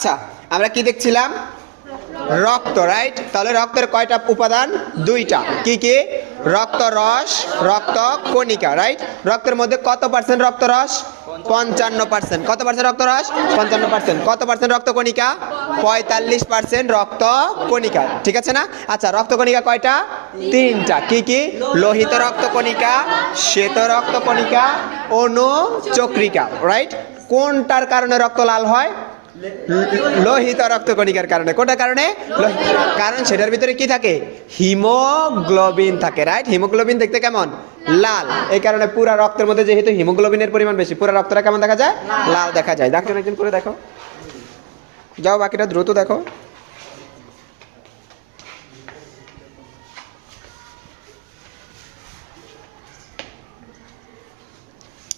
আচ্ছা আমরা কি দেখছিলাম? রক্ত রাইট তাহলে রক্তের কয়টা উপাদান? দুইটা। কি কি? রক্ত রস, রক্ত কণিকা রাইট রক্তের মধ্যে কত পার্সেন্ট রক্ত রস? পঞ্চান্ন পার্সেন্ট কত পার্সেন্ট রক্ত রস? পঞ্চান্ন পার্সেন্ট কত পার্সেন্ট রক্ত কণিকা? পঁয়তাল্লিশ পার্সেন্ট রক্ত কণিকা। ঠিক আছে না? আচ্ছা রক্ত কণিকা কয়টা? তিনটা। কি কি? লোহিত রক্ত কণিকা, শ্বেত রক্ত কণিকা অনুচক্রিকা রাইট কোনটার কারণে রক্ত লাল হয়? লোহিত রক্তকণিকার কারণে। কোনটার কারণে? কারণ সেটার ভিতরে কি থাকে? হিমোগ্লোবিন থাকে রাইট হিমোগ্লোবিন দেখতে কেমন? লাল। এই কারণে পুরা রক্তের মধ্যে যেহেতু হিমোগ্লোবিনের পরিমাণ বেশি, পুরা রক্তটা কেমন দেখা যায়? লাল দেখা যায়। দেখো, একজন করে দেখো। যাও, বাকিটা দ্রুত দেখো।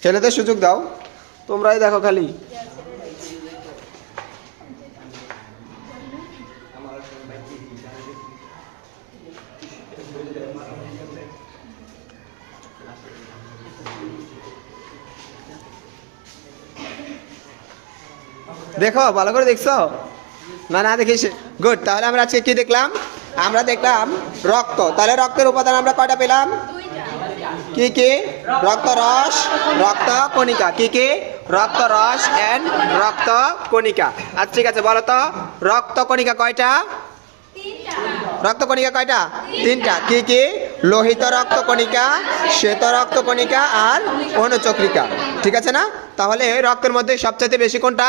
ছেলেদের সুযোগ দাও। তোমরাই দেখো খালি। দেখো ভালো করে দেখছ? না না দেখিস। গুড তাহলে আমরা আজকে কি দেখলাম? আমরা দেখলাম রক্ত। তাহলে রক্তের উপাদান আমরা কয়টা পেলাম? কি কি? রক্ত রস রক্ত কণিকা। কি কি? রক্ত রস এন্ড রক্ত কণিকা। আচ্ছা ঠিক আছে বলো তো। রক্ত কণিকা কয়টা? রক্ত কণিকা কয়টা? তিনটা। কি কি? লোহিত রক্ত কণিকা, শ্বেত রক্ত কণিকা আর অনুচক্রিকা। ঠিক আছে না? তাহলে রক্তের মধ্যে সবচেয়ে বেশি কোনটা?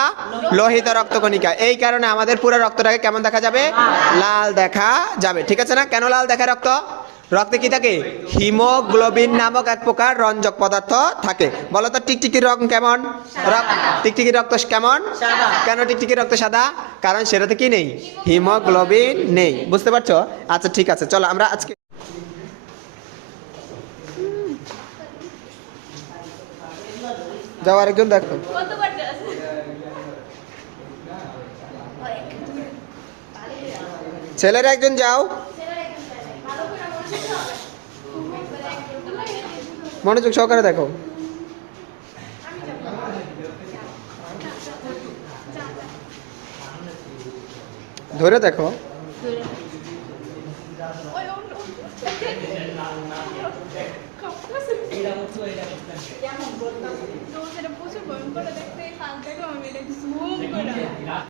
লোহিত রক্ত কণিকা। এই কারণে আমাদের পুরো রক্তটাকে কেমন দেখা যাবে? লাল দেখা যাবে। ঠিক আছে না? কেন লাল দেখা রক্ত? রক্তে কি থাকে? হিমোগ্লোবিন নামক এক প্রকার রঞ্জক পদার্থ থাকে। বলো তো, টিকটিকির রং কেমন? টিকটিকির রক্ত কেমন? কেন টিকটিকির রক্ত সাদা? কারণ সেটাতে কি নেই? হিমোগ্লোবিন নেই। বুঝতে পারছ? আচ্ছা ঠিক আছে। চলো, আমরা আজকে যাও আরেকজন দেখো। ছেলেরা একজন যাও। মনোযোগ সহকারে দেখো। ধরে দেখো। প্রচুর ভয়ঙ্কর দেখতে ফাঁক দেখো আমি এটা জুম করে